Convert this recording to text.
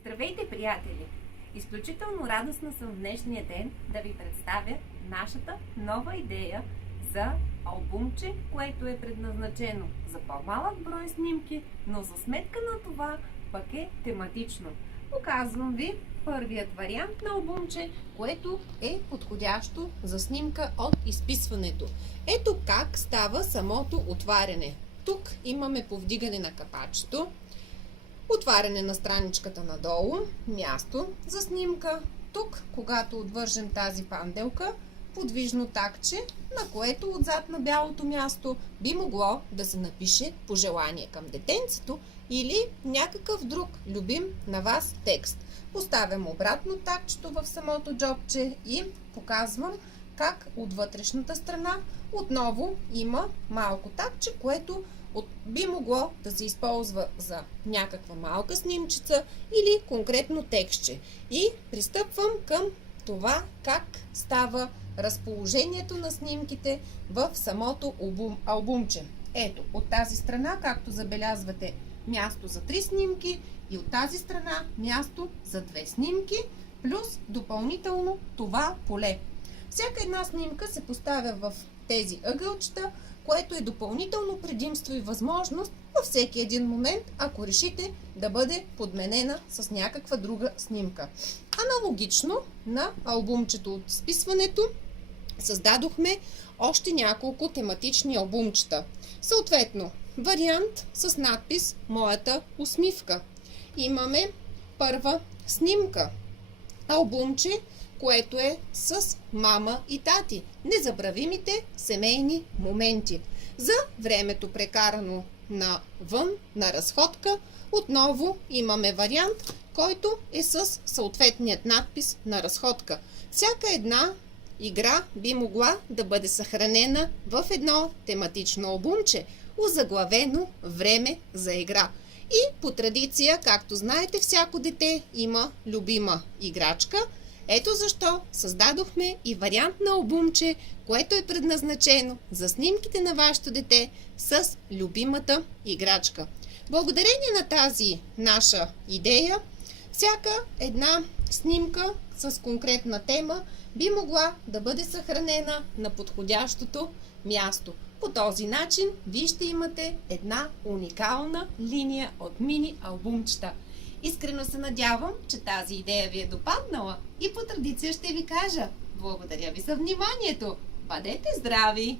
Здравейте, приятели! Изключително радостна съм в днешния ден да ви представя нашата нова идея за албумче, което е предназначено за по-малък брой снимки, но за сметка на това пък е тематично. Показвам ви първият вариант на албумче, което е подходящо за снимка от изписването. Ето как става самото отваряне. Тук имаме повдигане на капачето, отваряне на страничката надолу, място за снимка. Тук, когато отвържем тази панделка, подвижно такче, на което отзад на бялото място би могло да се напише пожелание към детенцето или някакъв друг любим на вас текст. Поставям обратно такчето в самото джобче и показвам как от вътрешната страна отново има малко такче, което би могло да се използва за някаква малка снимчица или конкретно текстче. И пристъпвам към това как става разположението на снимките в самото албумче. Ето, от тази страна, както забелязвате, място за 3 снимки и от тази страна място за 2 снимки, плюс допълнително това поле. Всяка една снимка се поставя в тези ъгълчета, което е допълнително предимство и възможност във всеки един момент, ако решите да бъде подменена с някаква друга снимка. Аналогично на албумчето от списването създадохме още няколко тематични албумчета. Съответно, вариант с надпис "Моята усмивка". Имаме първа снимка. Албумче, което е с мама и тати. Незабравимите семейни моменти. За времето прекарано навън, на разходка, отново имаме вариант, който е с съответният надпис на разходка. Всяка една игра би могла да бъде съхранена в едно тематично албумче, озаглавено "Време за игра". И по традиция, както знаете, всяко дете има любима играчка. Ето защо създадохме и вариант на албумче, което е предназначено за снимките на вашето дете с любимата играчка. Благодарение на тази наша идея, всяка една снимка с конкретна тема би могла да бъде съхранена на подходящото място. По този начин вие ще имате една уникална линия от мини албумчета. Искрено се надявам, че тази идея ви е допаднала и по традиция ще ви кажа: благодаря ви за вниманието! Бъдете здрави!